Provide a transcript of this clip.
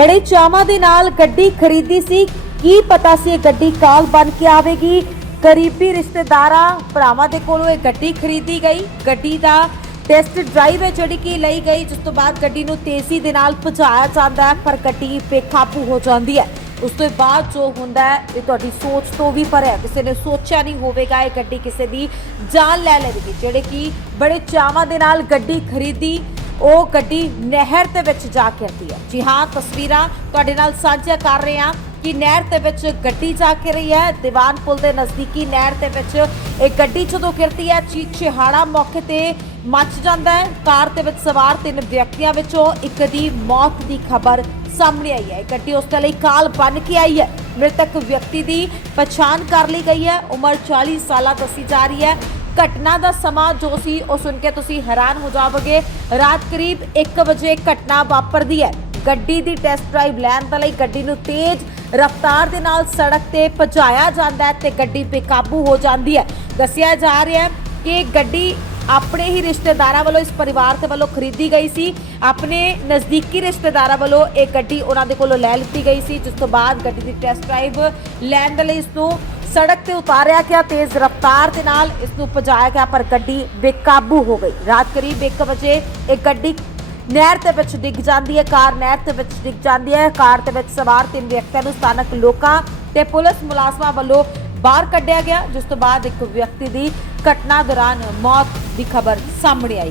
ਬੜੇ ਚਾਵਾਂ ਦੇ ਨਾਲ ਗੱਡੀ ਖਰੀਦੀ ਸੀ। ਕੀ ਪਤਾ ਸੀ ਇਹ ਗੱਡੀ ਕਾਲ ਬਣ ਕੇ ਆਵੇਗੀ? ਕਰੀਬੀ ਰਿਸ਼ਤੇਦਾਰਾਂ ਭਰਾਵਾਂ ਦੇ ਕੋਲੋਂ ਇਹ ਗੱਡੀ ਖਰੀਦੀ ਗਈ। ਗੱਡੀ ਦਾ ਟੈਸਟ ਡਰਾਈਵ ਹੈ ਜਿਹੜੀ ਕਿ ਲਈ ਗਈ, ਜਿਸ ਤੋਂ ਬਾਅਦ ਗੱਡੀ ਨੂੰ ਤੇਜ਼ੀ ਦੇ ਨਾਲ ਭਜਾਇਆ ਜਾਂਦਾ ਹੈ, ਪਰ ਗੱਡੀ ਬੇਕਾਬੂ ਹੋ ਜਾਂਦੀ ਹੈ। ਉਸ ਤੋਂ ਬਾਅਦ ਜੋ ਹੁੰਦਾ ਹੈ, ਇਹ ਤੁਹਾਡੀ ਸੋਚ ਤੋਂ ਵੀ ਪਰੇ ਹੈ। ਕਿਸੇ ਨੇ ਸੋਚਿਆ ਨਹੀਂ ਹੋਵੇਗਾ ਇਹ ਗੱਡੀ ਕਿਸੇ ਦੀ ਜਾਨ ਲੈ ਲਵੇਗੀ, ਜਿਹੜੇ ਕਿ ਬੜੇ ਚਾਵਾਂ ਦੇ ਨਾਲ ਗੱਡੀ ਖਰੀਦੀ। ਉਹ ਗੱਡੀ ਨਹਿਰ ਦੇ ਵਿੱਚ ਜਾ ਕੇ ਆਉਂਦੀ ਹੈ। ਜੀ ਹਾਂ, ਤਸਵੀਰਾਂ ਤੁਹਾਡੇ ਨਾਲ ਸਾਂਝਾ ਕਰ ਰਹੇ ਹਾਂ ਕਿ ਨਹਿਰ ਦੇ ਵਿੱਚ ਗੱਡੀ ਜਾ ਕੇ ਰਹੀ ਹੈ। ਦੀਵਾਨ ਪੁਲ ਦੇ ਨਜ਼ਦੀਕੀ ਨਹਿਰ ਦੇ ਵਿੱਚ ਇਹ ਗੱਡੀ ਜਦੋਂ ਗਿਰਦੀ ਹੈ ਚੀਕ ਚਿਹਾੜਾ ਮੌਕੇ ਤੇ ਮੱਚ ਜਾਂਦਾ ਹੈ। ਕਾਰ ਦੇ ਵਿੱਚ ਸਵਾਰ ਤਿੰਨ ਵਿਅਕਤੀਆਂ ਵਿੱਚੋਂ ਇੱਕ ਦੀ ਮੌਤ ਦੀ ਖਬਰ ਸਾਹਮਣੇ ਆਈ ਹੈ। ਇਹ ਗੱਡੀ ਉਸ ਦੇ ਲਈ ਕਾਲ ਬਣ ਕੇ ਆਈ ਹੈ। ਮ੍ਰਿਤਕ ਵਿਅਕਤੀ ਦੀ ਪਛਾਣ ਕਰ ਲਈ ਗਈ ਹੈ। ਉਮਰ 40 ਸਾਲਾਂ ਦੱਸੀ ਜਾ ਰਹੀ ਹੈ। ਘਟਨਾ ਦਾ ਸਮਾਂ ਜੋ ਸੀ, ਉਹ ਸੁਣ ਕੇ ਤੁਸੀਂ ਹੈਰਾਨ ਹੋ ਜਾਵੋਗੇ। ਰਾਤ ਕਰੀਬ 1 ਵਜੇ ਘਟਨਾ ਵਾਪਰਦੀ ਹੈ। ਗੱਡੀ ਦੀ ਟੈਸਟ ਡਰਾਈਵ ਲੈਣ ਦੇ ਲਈ ਗੱਡੀ ਨੂੰ ਤੇਜ਼ ਰਫ਼ਤਾਰ ਦੇ ਨਾਲ ਸੜਕ ਤੇ ਭਜਾਇਆ ਜਾਂਦਾ ਹੈ ਤੇ ਗੱਡੀ ਬੇਕਾਬੂ ਹੋ ਜਾਂਦੀ ਹੈ। ਦੱਸਿਆ ਜਾ ਰਿਹਾ ਹੈ ਕਿ ਗੱਡੀ ਆਪਣੇ ਹੀ ਰਿਸ਼ਤੇਦਾਰਾਂ ਵੱਲੋਂ, ਇਸ ਪਰਿਵਾਰ ਦੇ ਵੱਲੋਂ ਖਰੀਦੀ ਗਈ ਸੀ। ਆਪਣੇ ਨਜ਼ਦੀਕੀ ਰਿਸ਼ਤੇਦਾਰਾਂ ਵੱਲੋਂ ਇਹ ਗੱਡੀ ਉਹਨਾਂ ਦੇ ਕੋਲੋਂ ਲੈ ਲਿੱਤੀ ਗਈ ਸੀ, ਜਿਸ ਤੋਂ ਬਾਅਦ ਗੱਡੀ ਦੀ ਟੈਸਟ ਡਰਾਈਵ ਲੈਣ ਦੇ ਲਈ ਇਸ ਨੂੰ ਸੜਕ ਤੇ ਉਤਾਰਿਆ ਗਿਆ ਤੇਜ਼ ਰਫ਼ਤਾਰ ਦੇ ਨਾਲ ਇਸ ਨੂੰ ਭਜਾਇਆ ਗਿਆ, ਪਰ ਗੱਡੀ ਬੇਕਾਬੂ ਹੋ ਗਈ। ਰਾਤ ਕਰੀਬ 1 ਵਜੇ ਇਹ ਗੱਡੀ ਨਹਿਰ ਦੇ ਵਿੱਚ ਡਿੱਗ ਜਾਂਦੀ ਹੈ, ਕਾਰ ਨਹਿਰ ਦੇ ਵਿੱਚ ਡਿੱਗ ਜਾਂਦੀ ਹੈ। ਕਾਰ ਦੇ ਵਿੱਚ ਸਵਾਰ ਤਿੰਨ ਵਿਅਕਤੀਆਂ ਨੂੰ ਸਥਾਨਕ ਲੋਕਾਂ ਤੇ ਪੁਲਿਸ ਮੁਲਾਜ਼ਮਾਂ ਵੱਲੋਂ ਬਾਹਰ ਕੱਢਿਆ ਗਿਆ, ਜਿਸ ਤੋਂ ਬਾਅਦ ਇੱਕ ਵਿਅਕਤੀ ਦੀ ਘਟਨਾ ਦੌਰਾਨ ਮੌਤ ਦੀ ਖਬਰ ਸਾਹਮਣੇ ਆਈ।